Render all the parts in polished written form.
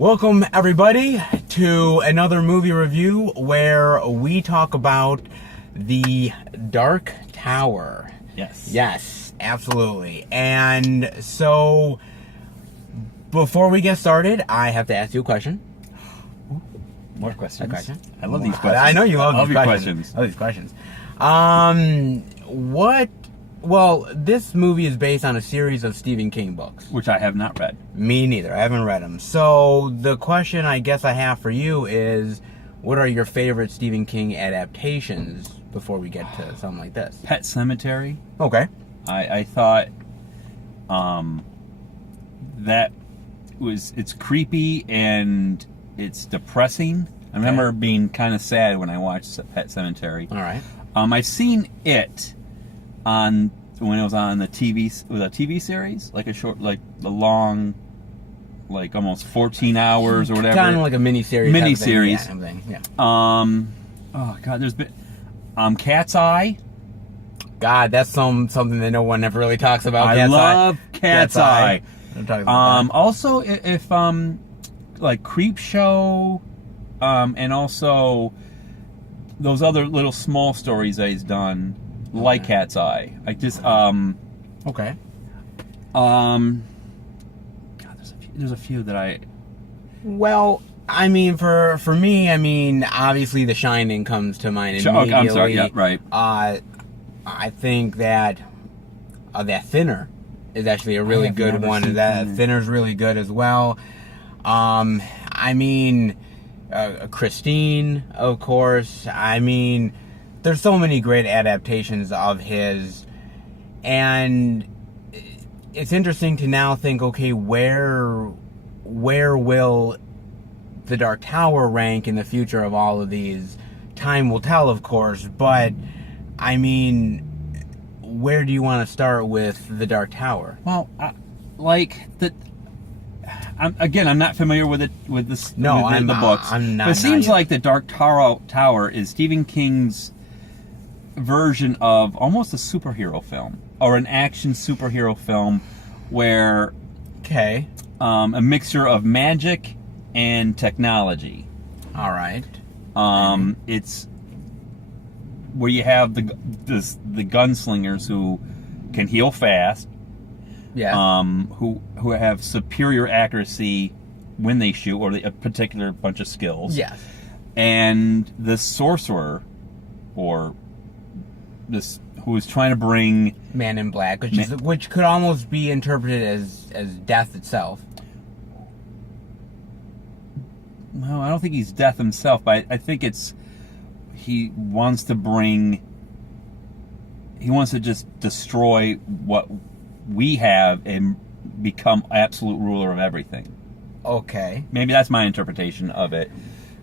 Welcome, everybody, to another movie review where we talk about The Dark Tower. Yes, absolutely. And so, before we get started, I have to ask you a question. More questions. A question? I love these questions. I know you love these questions. I love these questions. Well, this movie is based on a series of Stephen King books. Which I have not read. Me neither. I haven't read them. So the question I guess I have for you is, what are your favorite Stephen King adaptations before we get to something like this? Pet Sematary. Okay. I thought that it's creepy and it's depressing. I remember being kind of sad when I watched Pet Sematary. All right. I've seen it when it was on the TV series, like the long, like almost 14 hours or whatever. Kind of like a miniseries. Miniseries. Yeah. Oh God, there's been Cat's Eye. God, that's something that no one ever really talks about. I love Cat's Eye. I'm talking about that. Also, if like Creep Show, and also those other little small stories that he's done. Like Cat's Eye. I just okay. God, there's a few that I. Well, I mean, for me, I mean, obviously, The Shining comes to mind immediately. I'm sorry. Yeah, right. I think that Thinner is actually a really good one. That Thinner's really good as well. I mean, Christine, of course. I mean, there's so many great adaptations of his, and it's interesting to now think, okay, where will The Dark Tower rank in the future of all of these? Time will tell, of course, but I mean, where do you want to start with The Dark Tower? Well, I'm not familiar with it with this. No, with the books. I'm not. But it seems like The Dark Tower is Stephen King's version of almost a superhero film or an action superhero film where a mixture of magic and technology. All right. It's where you have the gunslingers who can heal fast. Yeah. Who have superior accuracy when they shoot, or a particular bunch of skills. Yes. And the sorcerer, or who is trying to bring Man in Black, which could almost be interpreted as death itself. Well, I don't think he's death himself, but I think he wants to just destroy what we have and become absolute ruler of everything. Okay. Maybe that's my interpretation of it.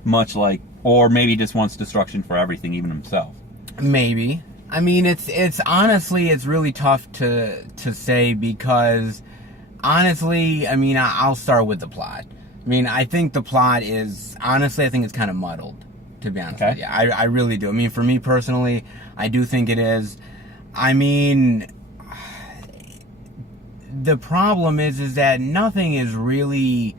Much like, or maybe he just wants destruction for everything, even himself. Maybe. I mean, it's honestly, it's really tough to say, because honestly, I mean, I'll start with the plot. I mean, I think the plot is, honestly, I think it's kind of muddled, to be honest with you. I really do. I mean, for me personally, I do think it is. I mean, the problem is that nothing is really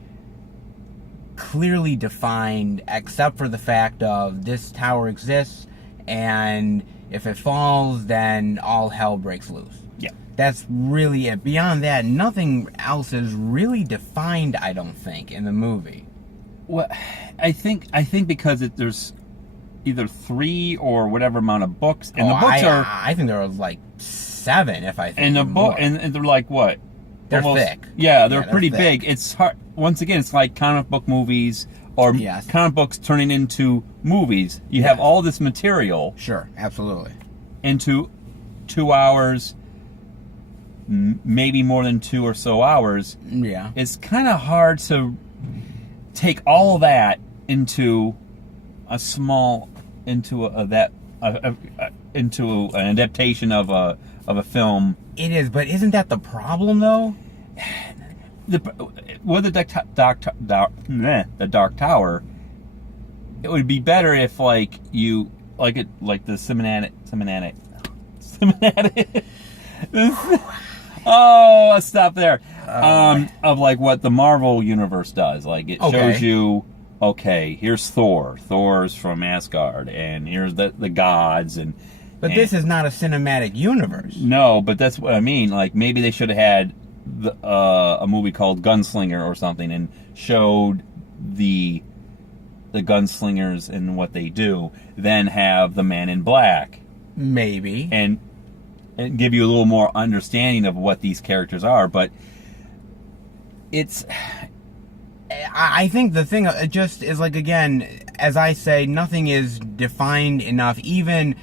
clearly defined except for the fact of this tower exists, and if it falls, then all hell breaks loose. Yeah. That's really it. Beyond that, nothing else is really defined, I don't think, in the movie. Well, I think because there's either 3 or whatever amount of books, and the books I think there was like 7, if I think. And the book, and they're like what? They're thick. Yeah, they're pretty big. It's hard. Once again, it's like comic book movies, or comic books turning into movies. You have all this material. Sure, absolutely. Into 2 hours, maybe more than 2 or so hours. Yeah. It's kind of hard to take all of that into a small, into an adaptation of a film. It is, but isn't that the problem, though? With the Dark Tower, it would be better if like the cinematic. Oh, let's stop there. Of like what the Marvel universe does. Like it shows you, okay, here's Thor. Thor's from Asgard, and here's the gods, But this is not a cinematic universe. No, but that's what I mean. Like maybe they should have had a movie called Gunslinger or something, and showed the gunslingers and what they do. Then have the Man in Black, maybe, and give you a little more understanding of what these characters are. But I think the thing just is, like, again, as I say, nothing is defined enough. Even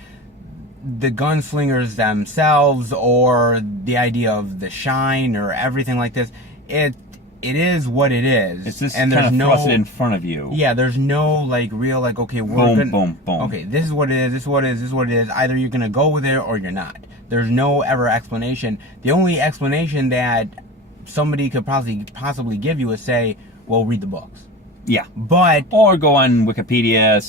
the gunslingers themselves, or the idea of the shine, or everything like this, it is what it is. It's just and there's kind of thrust it in front of you. Yeah, there's no like real like, okay, we're boom. Okay, this is what it is. This is what it is. This is what it is. Either you're gonna go with it or you're not. There's no ever explanation. The only explanation that somebody could possibly give you is say, well, read the books. Yeah. But or go on Wikipedia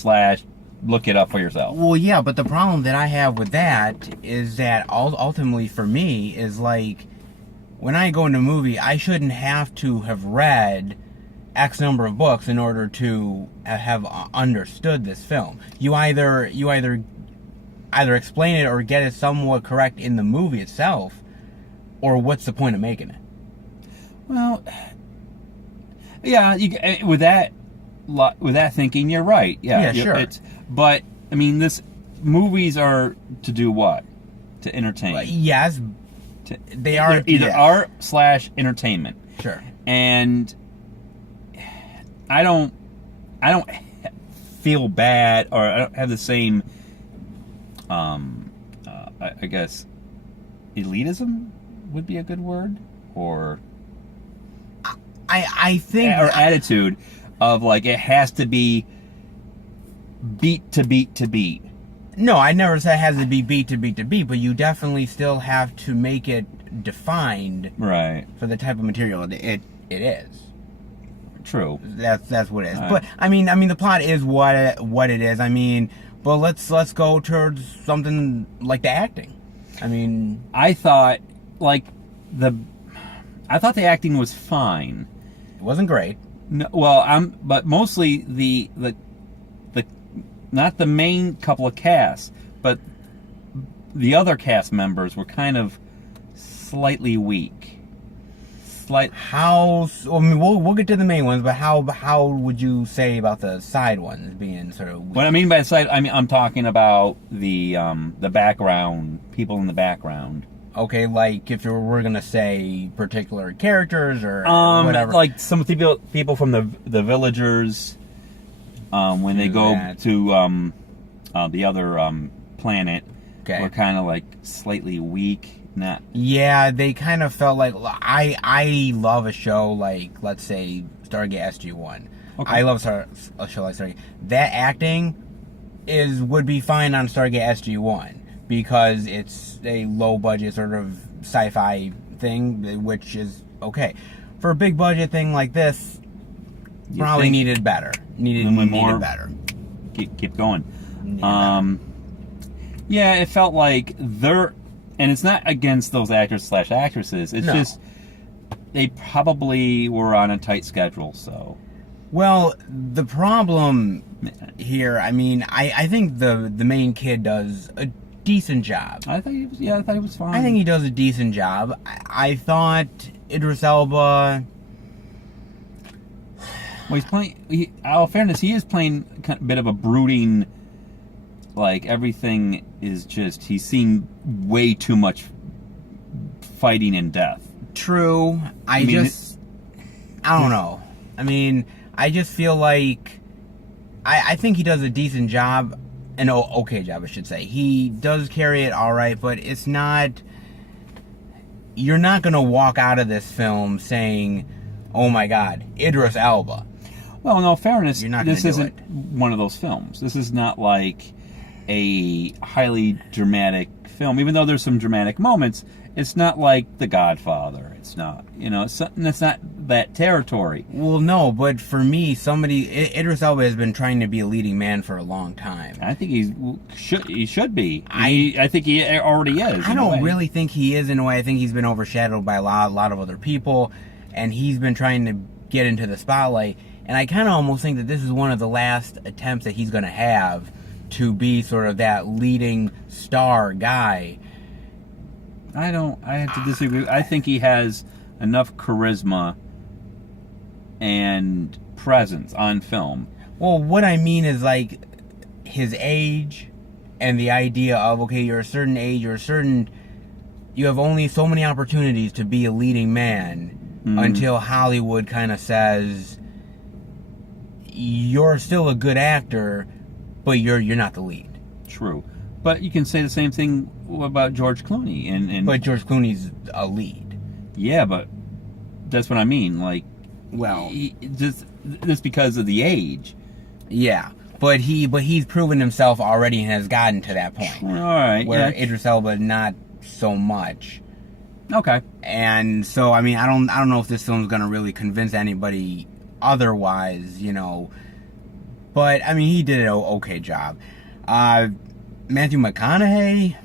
/ look it up for yourself. Well, yeah, but the problem that I have with that is that ultimately for me is like, when I go into a movie, I shouldn't have to have read X number of books in order to have understood this film. You either explain it or get it somewhat correct in the movie itself, or what's the point of making it? Well, yeah, with that thinking, you're right. Yeah, sure. But I mean, movies are to do what? To entertain. Yes. They are either art / entertainment. Sure. And I don't feel bad, or I don't have the same I guess elitism would be a good word, or I think or attitude of like it has to be beat to beat to beat. No, I never said it has to be beat to beat to beat, but you definitely still have to make it defined, right, for the type of material it is. True. That's what it is. Right. But I mean, the plot is what it is. I mean, but let's go towards something like the acting. I mean, I thought the acting was fine. It wasn't great. No, well, but mostly the not the main couple of casts, but the other cast members were kind of slightly weak. How? I mean, we'll get to the main ones, but how would you say about the side ones being sort of weak? What I mean by side, I'm talking about the background, people in the background. Okay, like if we're gonna say particular characters or whatever, like some people from the villagers. When they go to the other planet, were kind of like slightly weak. Not. Yeah, they kind of felt like I love a show like, let's say, Stargate SG-1. Okay. I love a show like Stargate. That acting would be fine on Stargate SG-1 because it's a low budget sort of sci-fi thing, which is okay. For a big budget thing like this, probably needed better. Needed better. Keep going. Yeah, it felt like and it's not against those actors / actresses. It's just they probably were on a tight schedule. So, well, the problem here, I mean, I think the main kid does a decent job. I thought he was fine. I think he does a decent job. I thought Idris Elba. Well, he's playing. In fairness, he is playing a bit of a brooding. Like everything is just. He's seen way too much fighting and death. True. I don't know. I mean, I just feel like I think he does a decent job, an okay job, I should say. He does carry it all right, but it's not. You're not gonna walk out of this film saying, "Oh my God, Idris Elba." Well, no, fairness, this isn't one of those films. This is not like a highly dramatic film. Even though there's some dramatic moments, it's not like The Godfather. It's not, it's something that's not that territory. Well, no, but for me, Idris Elba has been trying to be a leading man for a long time. I think he should be. I think he already is. I don't really think he is in a way. I think he's been overshadowed by a lot of other people, and he's been trying to get into the spotlight. And I kind of almost think that this is one of the last attempts that he's going to have to be sort of that leading star guy. I have to disagree. I think he has enough charisma and presence on film. Well, what I mean is like his age and the idea of, okay, you're a certain age, you have only so many opportunities to be a leading man until Hollywood kind of says, you're still a good actor, but you're not the lead. True. But you can say the same thing about George Clooney. But George Clooney's a lead. Yeah, but that's what I mean. Like, well, just because of the age. Yeah, but he's proven himself already and has gotten to that point. All right. Where Idris Elba not so much. Okay. And so I mean I don't know if this film's gonna really convince anybody otherwise, But I mean he did an okay job. Matthew McConaughey.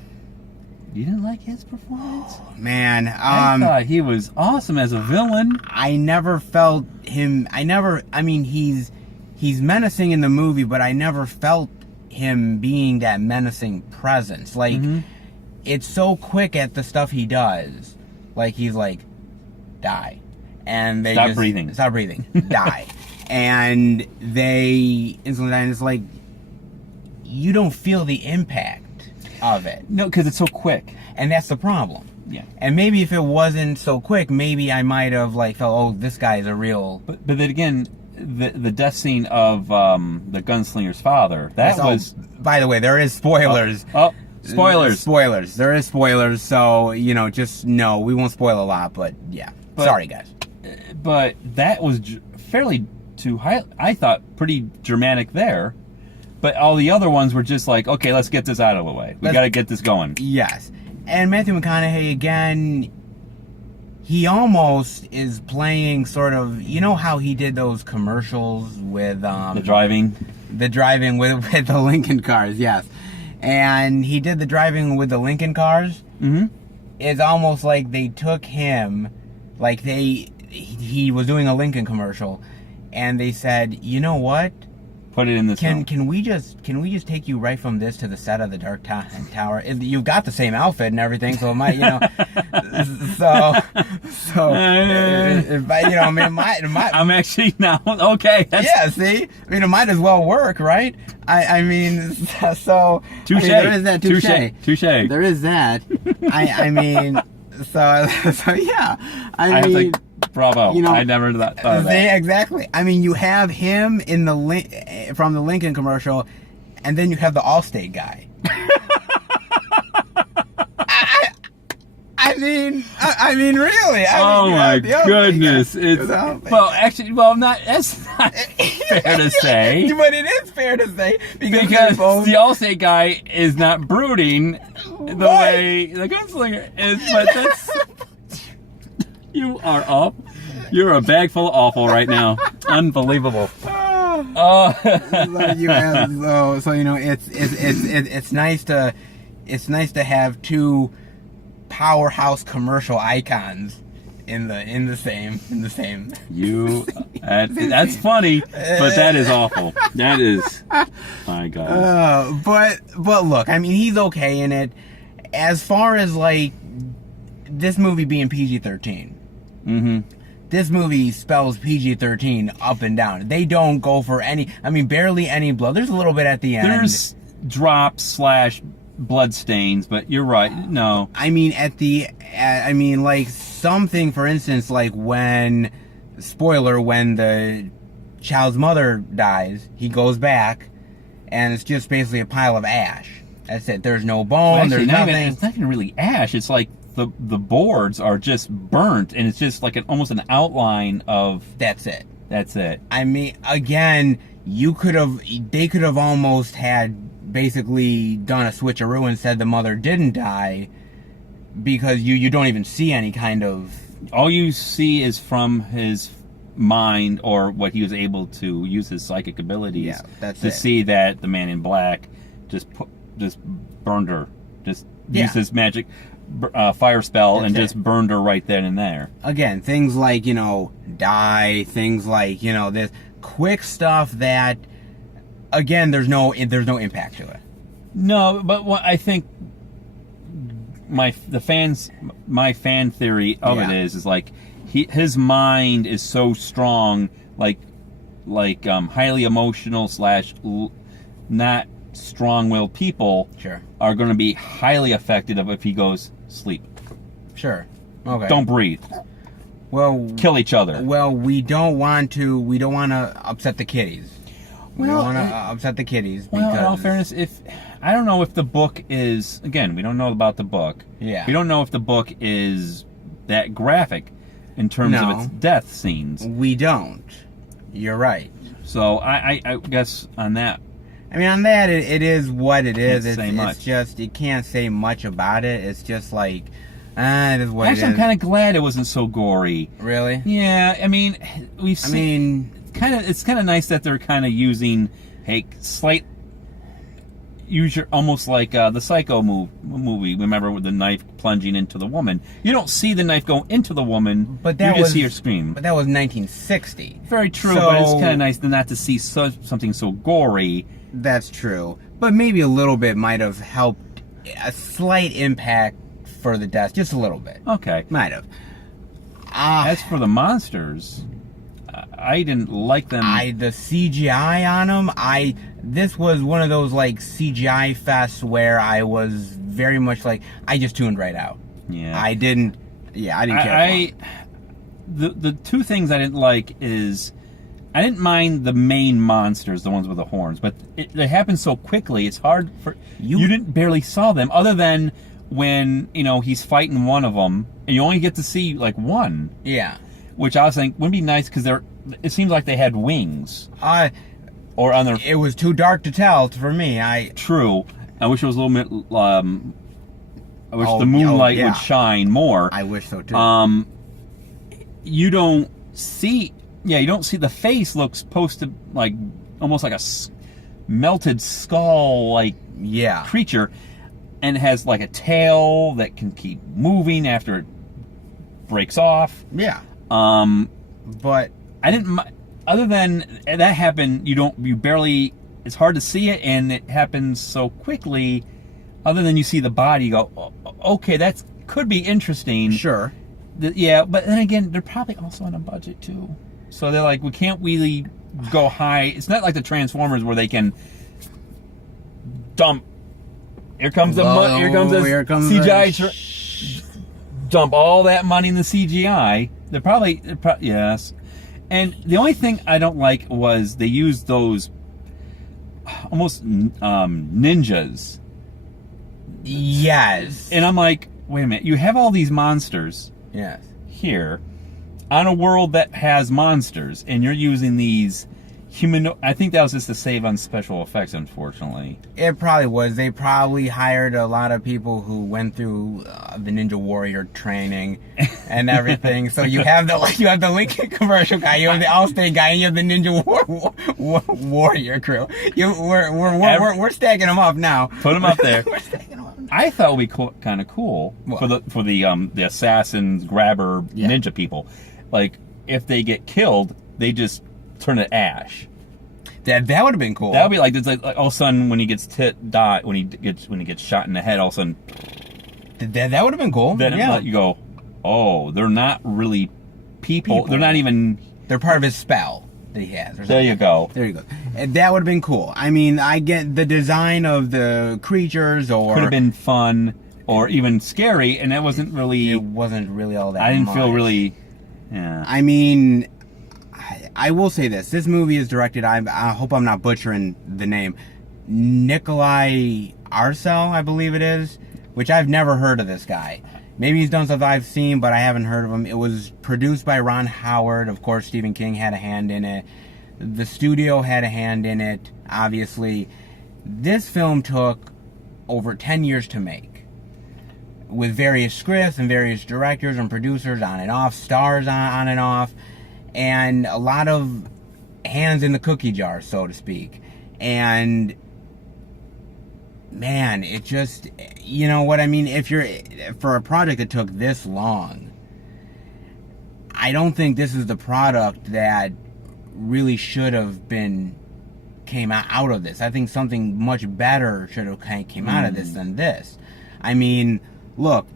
You didn't like his performance? Oh, man, I thought he was awesome as a villain. I never felt him. I mean, he's menacing in the movie, but I never felt him being that menacing presence. Like, it's so quick at the stuff he does. Like, he's like, die. And they Stop breathing, die. And they instantly die. And it's like, you don't feel the impact of it. No, because it's so quick. And that's the problem. Yeah. And maybe if it wasn't so quick, maybe I might have like felt, oh, this guy is a real. But then again, the death scene of the gunslinger's father. That was. By the way, there is spoilers. Oh, spoilers. Spoilers. There is spoilers. So just no, we won't spoil a lot. But yeah, sorry guys. But that was fairly too high. I thought pretty dramatic there. But all the other ones were just like, okay, let's get this out of the way. We got to get this going. Yes. And Matthew McConaughey, again, he almost is playing sort of, how he did those commercials with... the driving? The driving with the Lincoln cars, yes. And he did the driving with the Lincoln cars. Mm-hmm. It's almost like they took him, like he was doing a Lincoln commercial, and they said, you know what? Put it in this film. Can we just take you right from this to the set of the Dark Tower? You've got the same outfit and everything, so it might, I'm actually now okay. Yeah, see, I mean, it might as well work, right? I mean, so touche. There is that touche. There is that. I mean, so yeah. I mean. Bravo! I never thought of that. Exactly. I mean, you have him in from the Lincoln commercial, and then you have the Allstate guy. I mean, really. Oh my goodness! It's not. That's not fair to say. But it is fair to say because the Allstate guy is not brooding the way the gunslinger is. But that's. You are up. You're a bag full of awful right now. Unbelievable. It's nice to have two powerhouse commercial icons in the same. That's funny, but that is awful. That is, my God. But look, I mean, he's okay in it. As far as like this movie being PG-13. Mm-hmm. This movie spells PG-13 up and down. They don't go for barely any blood. There's a little bit at the end. There's drops / blood stains, but you're right. No. I mean, like something, for instance, like when the child's mother dies, he goes back, and it's just basically a pile of ash. That's it. There's no bone. There's nothing. It's not even really ash. It's like the boards are just burnt, and it's just like almost an outline of. That's it. That's it. I mean, again, they could have almost had basically done a switcheroo and said the mother didn't die, because you don't even see any kind of... All you see is from his mind, or what he was able to use his psychic abilities to see that the man in black just burned her, just used his magic fire spell and just burned her right then and there. Again, things like, die, things like, this quick stuff that, again, there's no impact to it. No, but what I think my fan theory of it is like his mind is so strong, like highly emotional / not strong-willed people are going to be highly affected if he goes sleep. Sure. Okay. Don't breathe. Well, kill each other. Well, we don't want to upset the kiddies. We don't want to upset the kiddies. Well, in all fairness, I don't know if the book is, again, we don't know about the book. Yeah. We don't know if the book is that graphic in terms of its death scenes. We don't. You're right. So I guess on that. I mean, on that, it is what it is. It's just, you can't say much about it. It's just like, it is what it is. Actually, I'm kind of glad it wasn't so gory. Really? Yeah, I mean, it's kind of nice that they're kind of using almost like the Psycho movie. Remember, with the knife plunging into the woman? You don't see the knife go into the woman, but you just see her scream. But that was 1960. Very true, but it's kind of nice not to see something so gory. That's true. But maybe a little bit might have helped, a slight impact for the death. Just a little bit. Okay. Might have. As for the monsters, I didn't like them. The CGI on them, this was one of those like CGI fests where I was very much like, I just tuned right out. Yeah. I didn't care. The two things I didn't like is, I didn't mind the main monsters, the ones with the horns, but they happened so quickly, it's hard for... You didn't barely saw them, other than when, he's fighting one of them, and you only get to see, like, one. Yeah. Which I was thinking would be nice, because it seems like they had wings. Or on their... It was too dark to tell for me. True. I wish it was a little bit... I wish the moonlight would shine more. I wish so, too. You don't see... Yeah, you don't see the face. Looks supposed to like almost like a melted skull, like creature, and it has like a tail that can keep moving after it breaks off. Yeah. But I didn't. Other than that happened, you barely. It's hard to see it, and it happens so quickly. Other than you see the body, you go, okay, that could be interesting. Sure. Yeah, but then again, they're probably also on a budget too. So they're like, we can't really go high. It's not like the Transformers where they can dump. Here comes the CGI. Dump all that money in the CGI. They're probably yes. And the only thing I don't like was they used those almost ninjas. Yes. And I'm like, wait a minute. You have all these monsters. Yes. Here. On a world that has monsters, and you're using these I think that was just to save on special effects, unfortunately. It probably was. They probably hired a lot of people who went through the Ninja Warrior training and everything. So you have the Lincoln commercial guy, you have the Allstate guy, and you have the Ninja Warrior crew. We're stacking them up now. Put them up there. We're stacking them up now. I thought it would be kind of cool for the assassins, grabber, ninja people. Like, if they get killed, they just turn to ash. That would have been cool. That would be like, it's like all of a sudden when he gets when he gets shot in the head, all of a sudden that would have been cool. Then you go, oh, they're not really people. They're not even. They're part of his spell that he has. Or there you go. There you go. And that would have been cool. I mean, I get the design of the creatures, or could have been fun, or even scary, and that wasn't really. It wasn't really all that. I didn't feel really. Yeah. I mean, I will say this. This movie is directed, I hope I'm not butchering the name, Nikolai Arcel, I believe it is, which I've never heard of this guy. Maybe he's done stuff I've seen, but I haven't heard of him. It was produced by Ron Howard. Of course, Stephen King had a hand in it. The studio had a hand in it, obviously. This film took over 10 years to make, with various scripts and various directors and producers on and off, stars on and off, and a lot of hands in the cookie jar, so to speak. And man, it just, you know what I mean? For a project that took this long, I don't think this is the product that really should have came out of this. I think something much better should have came out of this than this. I mean, look,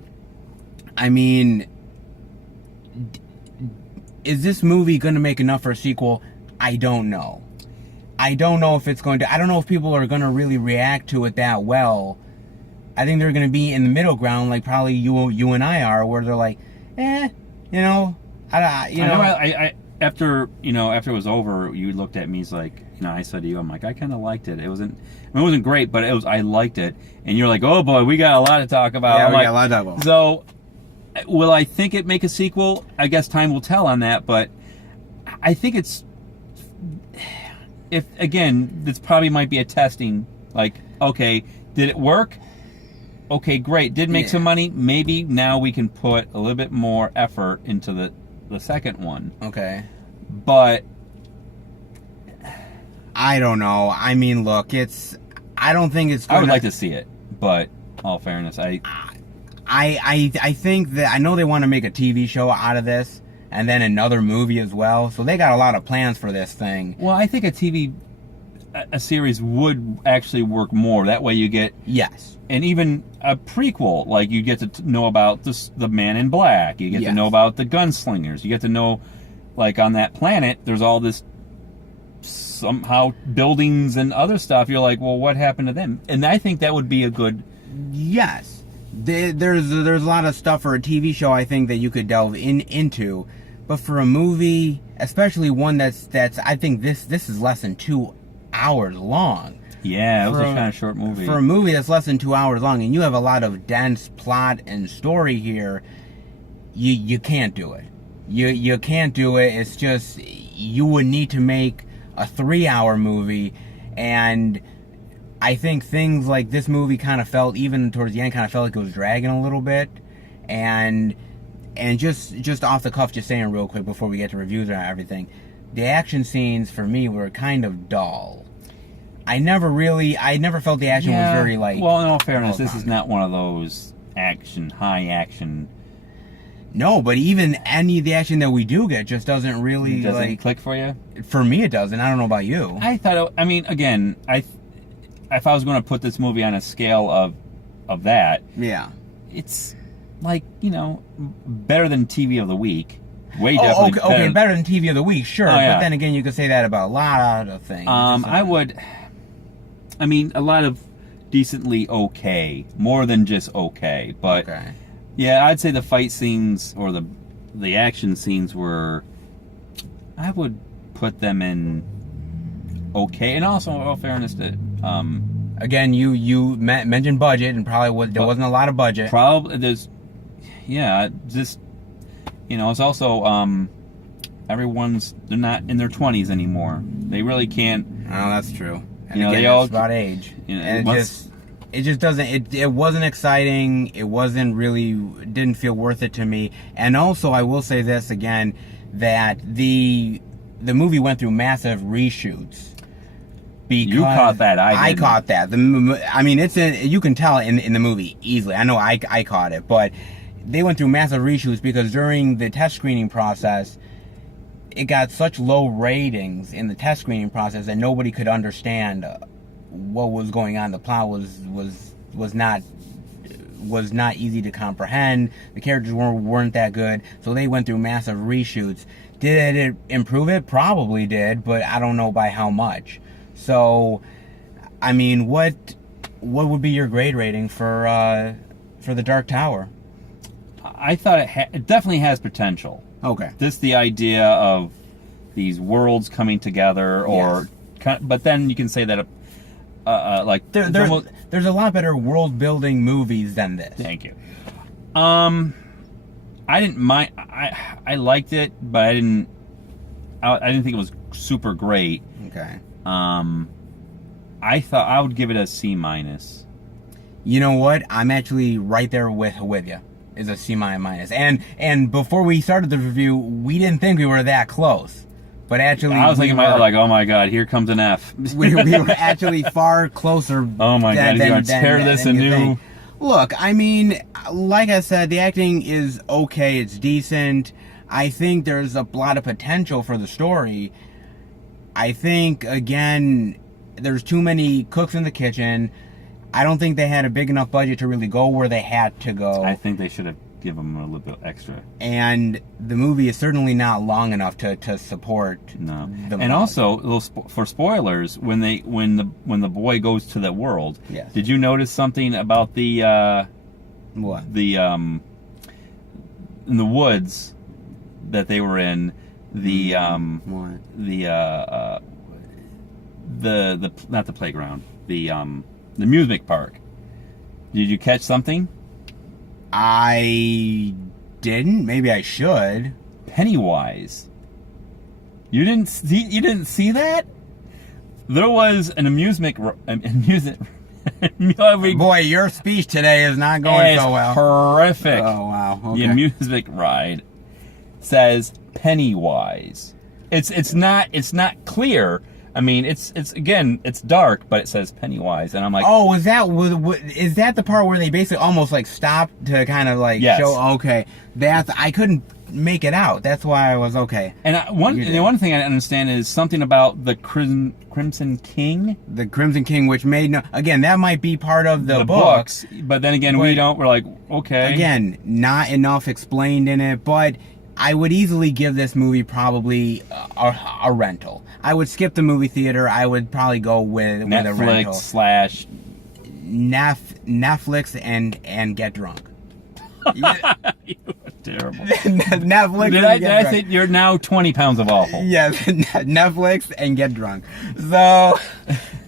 is this movie going to make enough for a sequel? I don't know. I don't know if it's going to. I don't know if people are going to really react to it that well. I think they're going to be in the middle ground, like probably you and I are, where they're like, you know, I after it was over, you looked at me, it's like, I said to you, I'm like, I kind of liked it. It wasn't great, but I liked it. And you're like, oh boy, we got a lot to talk about. Yeah, we got a lot to talk about. So, will I think it make a sequel? I guess time will tell on that, but I think this probably might be a testing, like, okay, did it work? Okay, great. Did make some money? Maybe now we can put a little bit more effort into the second one. Okay. But I don't know. I mean, look, I don't think it's gonna, I would like to see it, but all fairness, I think that, I know they want to make a TV show out of this, and then another movie as well, so they got a lot of plans for this thing. Well, I think a series would actually work more. That way you get... Yes. And even a prequel, like you get to know about the Man in Black, you get to know about the gunslingers, you get to know, like, on that planet, there's all this somehow buildings and other stuff. You're like, well, what happened to them? And I think that would be a good... Yes. There's a lot of stuff for a TV show, I think, that you could delve into, but for a movie, especially one that's I think this is less than 2 hours long. Yeah, it was a kind of short movie. For a movie that's less than 2 hours long, and you have a lot of dense plot and story here, you can't do it. You can't do it. It's just, you would need to make a 3-hour movie, and I think things like this movie kind of felt, even towards the end, kind of felt like it was dragging a little bit. And just off the cuff, just saying real quick before we get to reviews and everything, the action scenes for me were kind of dull. I never felt the action was very, like... Well, in all fairness, this is not one of those high action... No, but even any of the action that we do get just doesn't really, doesn't click for you? For me, it doesn't. I don't know about you. I thought... again, if I was going to put this movie on a scale of that... Yeah. It's, like, better than TV of the Week. Definitely okay, better than TV of the Week, sure. Oh, yeah. But then again, you could say that about a lot of things. I would... a lot of decently okay. More than just okay. But, yeah, I'd say the fight scenes or the action scenes were... I would put them in okay. And also, in all fairness, again, you mentioned budget, and probably there wasn't a lot of budget. Probably, there's... Yeah, just... it's also... they're not in their 20s anymore. They really can't... Oh, that's true. And again, they all about age. And it just doesn't... It wasn't exciting. It wasn't really... Didn't feel worth it to me. And also, I will say this again, that the movie went through massive reshoots. Because you caught that. I caught that. It's you can tell in the movie easily. I know I caught it, but they went through massive reshoots because during the test screening process, it got such low ratings in the test screening process that nobody could understand what was going on. The plot was not easy to comprehend. The characters weren't that good, so they went through massive reshoots. Did it improve it? Probably did, but I don't know by how much. So, what would be your grade rating for The Dark Tower? I thought it definitely has potential. Okay. Just the idea of these worlds coming together, but then you can say that there's a lot better world building movies than this. Thank you. I didn't mind. I liked it, but I didn't think it was super great. Okay. I thought I would give it a C minus. You know what? I'm actually right there with you. Is a C minus. And before we started the review, we didn't think we were that close. But actually, I was thinking like, oh my god, here comes an F. we were actually far closer. Oh my god, he's going to tear this anew. Look, I mean, like I said, the acting is okay. It's decent. I think there's a lot of potential for the story. I think, again, there's too many cooks in the kitchen. I don't think they had a big enough budget to really go where they had to go. I think they should have given them a little bit extra. And the movie is certainly not long enough to support. No. The and also, for spoilers, when the boy goes to the world, yes. Did you notice something about the what? The in the woods that they were in, the what? the not the playground, the amusement park. Did you catch something? I didn't. Maybe I should. Pennywise. You didn't see that? There was an amusement. Boy, your speech today is not going so well. Horrific. Oh wow. Okay. The amusement ride says Pennywise. It's not clear. I mean, it's again, it's dark, but it says Pennywise, and I'm like, oh, is that the part where they basically almost like stopped to kind of like yes. show? Okay, I couldn't make it out. That's why I was okay. And the one thing I understand is something about the Crimson King. The Crimson King, which made again, that might be part of the books, but then again, we don't. We're like, okay, again, not enough explained in it, but I would easily give this movie probably a rental. I would skip the movie theater. I would probably go with a rental. Netflix Netflix and get drunk. You are terrible. Netflix. Did I say you're now 20 pounds of awful? Yes, Netflix and get drunk.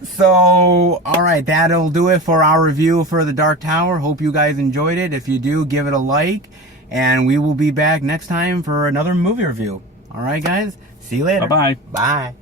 So all right, that'll do it for our review for The Dark Tower. Hope you guys enjoyed it. If you do, give it a like. And we will be back next time for another movie review. All right, guys. See you later. Bye-bye. Bye.